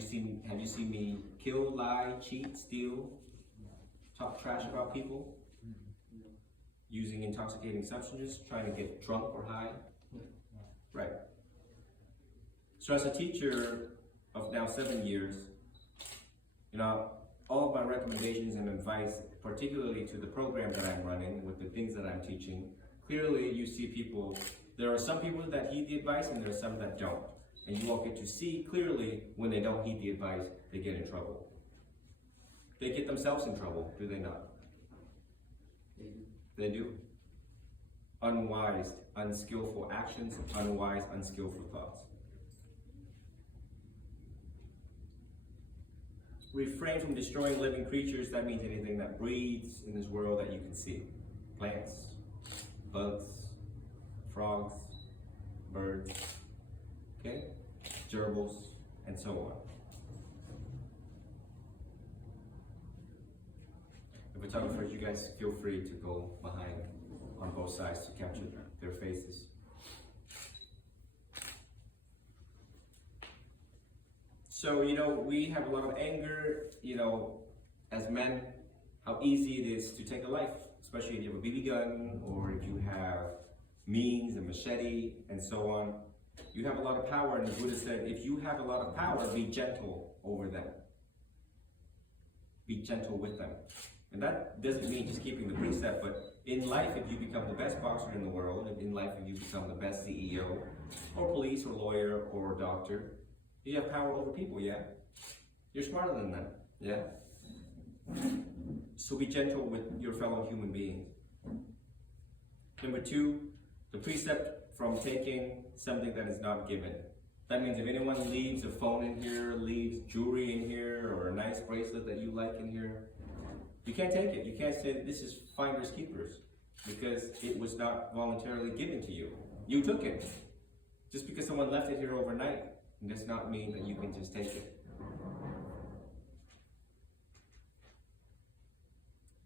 Have you seen me kill, lie, cheat, steal, talk trash about people? Using intoxicating substances, trying to get drunk or high? Right. So as a teacher of now 7 years, all of my recommendations and advice, particularly to the program that I'm running with the things that I'm teaching, clearly you see people, there are some people that heed the advice and there are some that don't. And you all get to see clearly when they don't heed the advice, they get in trouble. They get themselves in trouble, do they not? They do. Unwise, unskillful actions, unwise, unskillful thoughts. Refrain from destroying living creatures. That means anything that breathes in this world that you can see. Plants, bugs, frogs, birds, okay? Gerbils, and so on. The photographers, you guys feel free to go behind on both sides to capture their faces. So, we have a lot of anger, as men, how easy it is to take a life, especially if you have a BB gun or if you have means, a machete, and so on. You have a lot of power, and the Buddha said, if you have a lot of power, be gentle over them. Be gentle with them. And that doesn't mean just keeping the precept, but in life, if you become the best boxer in the world, in life, if you become the best CEO, or police, or lawyer, or doctor, you have power over people, yeah? You're smarter than them, yeah? So be gentle with your fellow human beings. Number 2, the precept from taking something that is not given. That means if anyone leaves a phone in here, leaves jewelry in here, or a nice bracelet that you like in here, you can't take it. You can't say that this is finders keepers because it was not voluntarily given to you. You took it. Just because someone left it here overnight does not mean that you can just take it.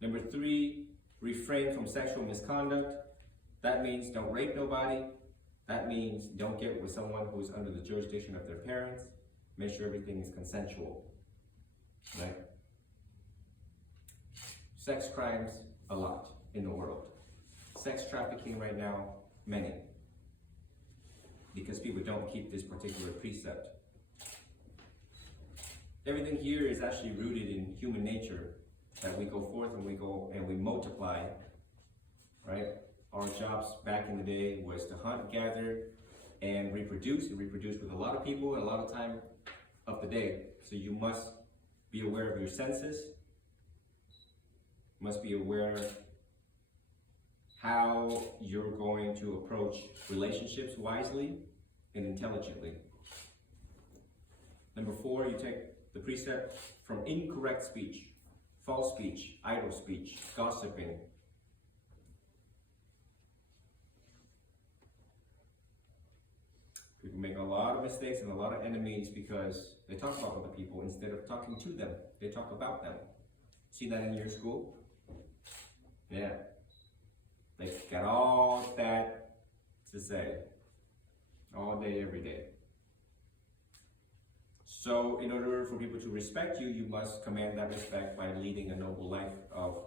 Number 3, refrain from sexual misconduct. That means don't rape nobody. That means don't get with someone who is under the jurisdiction of their parents. Make sure everything is consensual, right? Sex crimes, a lot in the world. Sex trafficking right now, many. Because people don't keep this particular precept. Everything here is actually rooted in human nature, that we go forth and we multiply, right? Our jobs back in the day was to hunt, gather, and reproduce with a lot of people and a lot of time of the day. So you must be aware of your senses, must be aware how you're going to approach relationships wisely and intelligently. Number 4, you take the precept from incorrect speech, false speech, idle speech, gossiping. People make a lot of mistakes and a lot of enemies because they talk about other people instead of talking to them. They talk about them. See that in your school? Yeah. They got all that to say. All day, every day. So in order for people to respect you, you must command that respect by leading a noble life of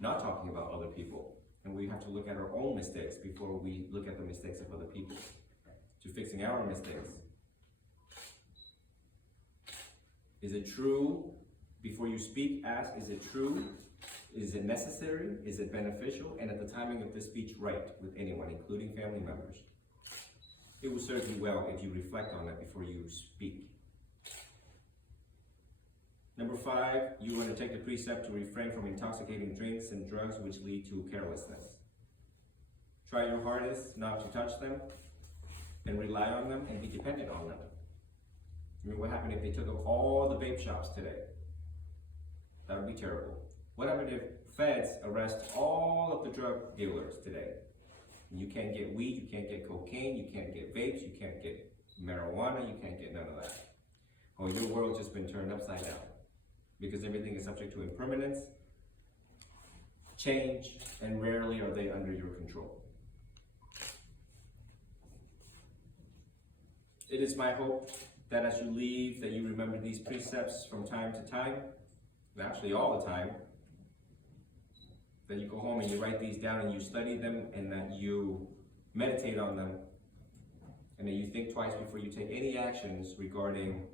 not talking about other people. And we have to look at our own mistakes before we look at the mistakes of other people. To fixing our mistakes. Is it true? Before you speak, ask, is it true? Is it necessary? Is it beneficial? And at the timing of this speech, right with anyone, including family members. It will serve you well if you reflect on it before you speak. Number 5, you want to take the precept to refrain from intoxicating drinks and drugs which lead to carelessness. Try your hardest not to touch them and rely on them and be dependent on them. Remember what happened if they took up all the vape shops today? That would be terrible. What happened if feds arrest all of the drug dealers today? You can't get weed, you can't get cocaine, you can't get vapes, you can't get marijuana, you can't get none of that. Oh, your world's just been turned upside down because everything is subject to impermanence, change, and rarely are they under your control. It is my hope that as you leave, that you remember these precepts from time to time, and actually all the time, that you go home and you write these down and you study them, and that you meditate on them, and that you think twice before you take any actions regarding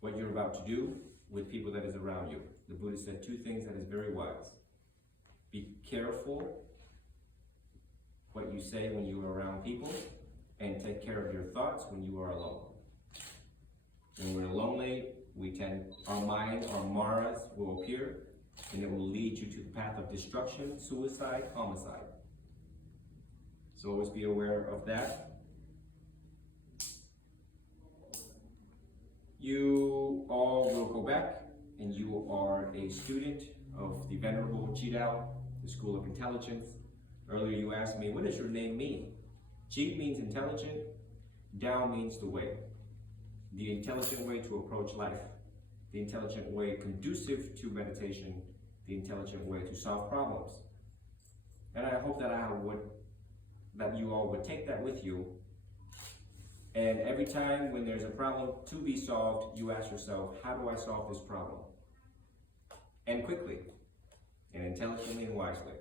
what you're about to do with people that is around you. The Buddha said two things that is very wise. Be careful what you say when you are around people, and take care of your thoughts when you are alone. When we're lonely, our mind, our maras will appear, and it will lead you to the path of destruction, suicide, homicide. So always be aware of that. You all will go back, and you are a student of the Venerable Qidao, the School of Intelligence. Earlier you asked me, what does your name mean? Qi means intelligent, Dao means the way. The intelligent way to approach life. The intelligent way conducive to meditation. The intelligent way to solve problems. And I hope that you all would take that with you. And every time when there's a problem to be solved, you ask yourself, how do I solve this problem? And quickly, and intelligently and wisely.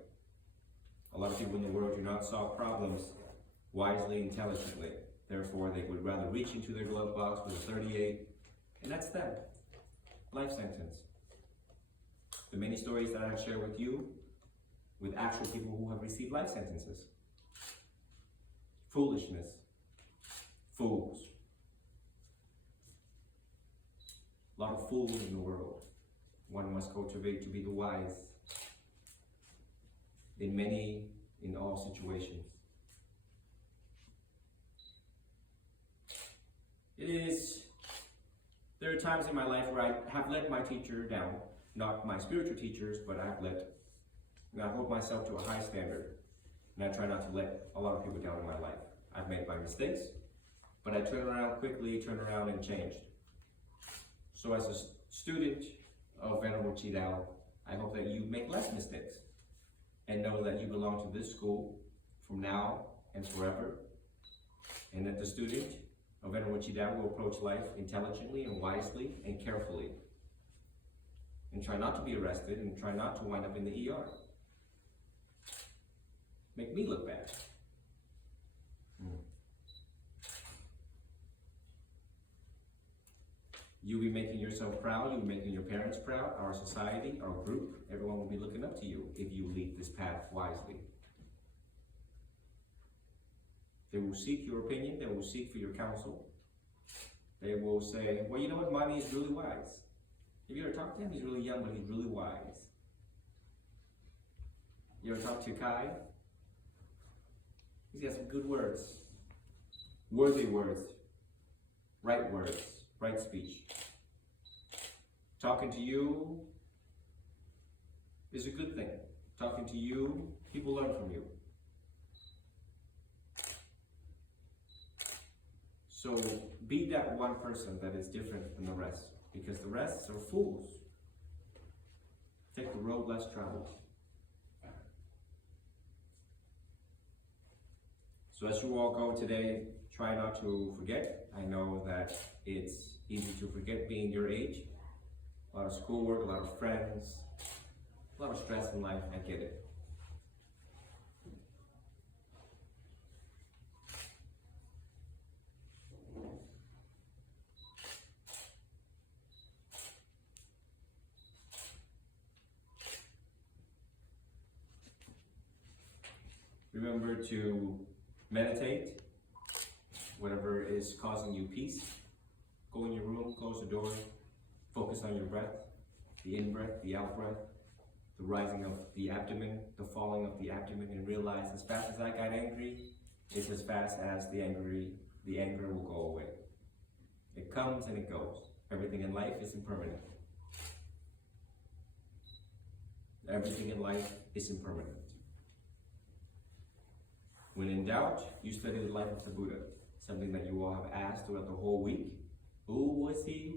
A lot of people in the world do not solve problems wisely, intelligently. Therefore, they would rather reach into their glove box with a 38, and that's them. Life sentence. The many stories that I have shared with you, with actual people who have received life sentences. Foolishness. Fools. A lot of fools in the world. One must cultivate to be the wise in all situations. There are times in my life where I have let my teacher down, not my spiritual teachers, but I hold myself to a high standard, and I try not to let a lot of people down in my life. I've made my mistakes, but I turned around and changed. So as a student of Venerable Qidao, I hope that you make less mistakes, and know that you belong to this school from now and forever, and that the student of Venerable Qidao will approach life intelligently and wisely and carefully, and try not to be arrested, and try not to wind up in the ER. Make me look bad. You'll be making yourself proud, you'll be making your parents proud, our society, our group, everyone will be looking up to you if you lead this path wisely. They will seek your opinion, they will seek for your counsel. They will say, well, you know what, Mani is really wise. Have you ever talked to him? He's really young, but he's really wise. You ever talked to Kai? He's got some good words. Worthy words. Right speech. Talking to you is a good thing. Talking to you, people learn from you. So be that one person that is different than the rest, because the rest are fools. Take the road less traveled. So as you all go today, try not to forget. I know that it's easy to forget being your age. A lot of schoolwork, a lot of friends, a lot of stress in life, I get it. Remember to meditate, whatever is causing you peace. Go in your room, close the door, focus on your breath, the in-breath, the out-breath, the rising of the abdomen, the falling of the abdomen, and realize as fast as I got angry, it's as fast as the anger will go away. It comes and it goes. Everything in life is impermanent. Everything in life is impermanent. When in doubt, you study the life of the Buddha, something that you all have asked throughout the whole week. Who was he?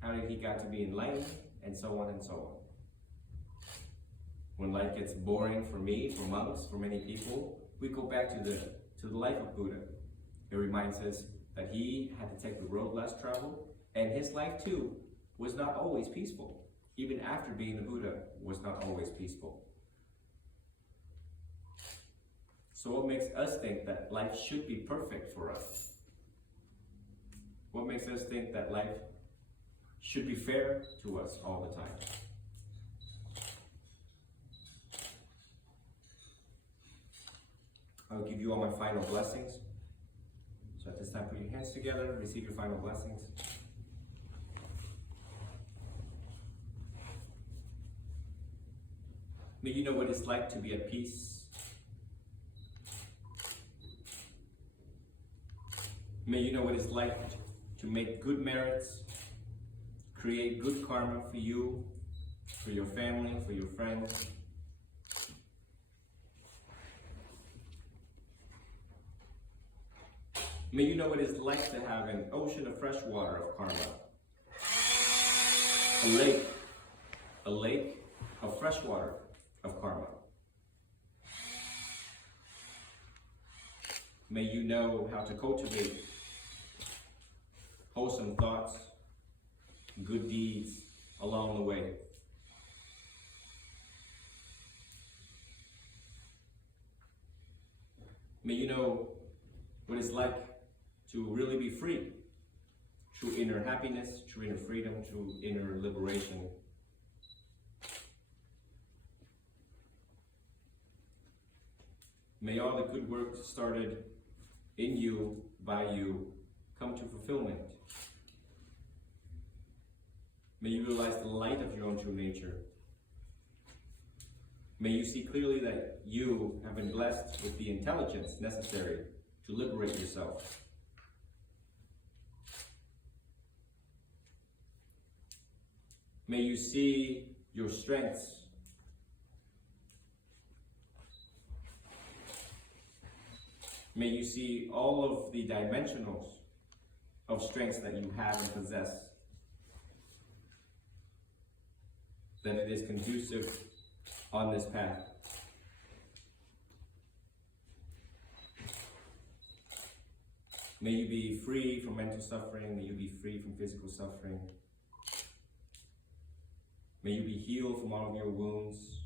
How did he got to be enlightened? And so on and so on. When life gets boring for me, for monks, for many people, we go back to the life of Buddha. It reminds us that he had to take the road less traveled, and his life too was not always peaceful. Even after being the Buddha, was not always peaceful. So what makes us think that life should be perfect for us? What makes us think that life should be fair to us all the time? I'll give you all my final blessings. So at this time, put your hands together, receive your final blessings. May you know what it's like to be at peace. May you know what it's like to make good merits, create good karma for you, for your family, for your friends. May you know what it's like to have an ocean of fresh water of karma. A lake of fresh water of karma. May you know how to cultivate wholesome thoughts, good deeds along the way. May you know what it's like to really be free, true inner happiness, true inner freedom, true inner liberation. May all the good work started in you, by you, come to fulfillment. May you realize the light of your own true nature. May you see clearly that you have been blessed with the intelligence necessary to liberate yourself. May you see your strengths. May you see all of the dimensionals of strengths that you have and possess. That it is conducive on this path. May you be free from mental suffering. May you be free from physical suffering. May you be healed from all of your wounds.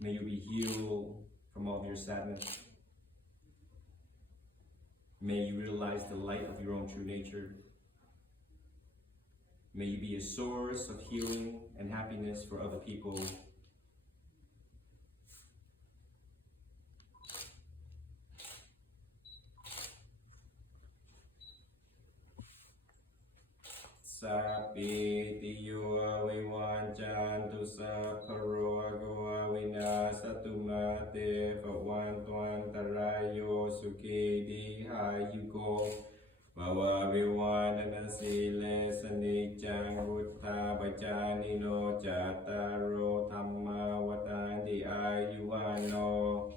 May you be healed from all of your sadness. May you realize the light of your own true nature. May you be a source of healing and happiness for other people. Sapi tiyo viwanjantu sapparo vinasatu mate pavantantarayo sukhi dihayuko Bhava viwanana sile sanicang buddha bhajanino jataro dhamma vatanti ayuwano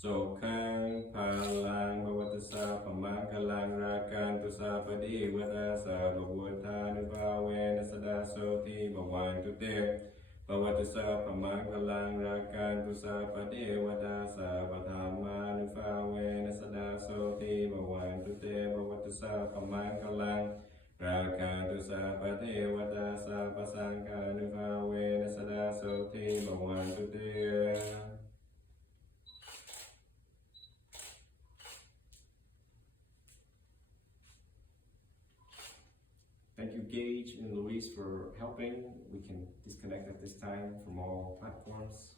Sokhang palang bhavatasa pamangkalang rakantu sapadevata sarvabhutanubhavena sada soti bhavantu te Bhavatasa pamangkalang rakantu sapadevata sarvadhammanubhavena sada soti bhavantu te Bhavatasa pamangkalang rakantu sapadevata sarvasanghanubhavena sada soti bhavantu te Thank you, Gage and Luis, for helping. We can disconnect at this time from all platforms.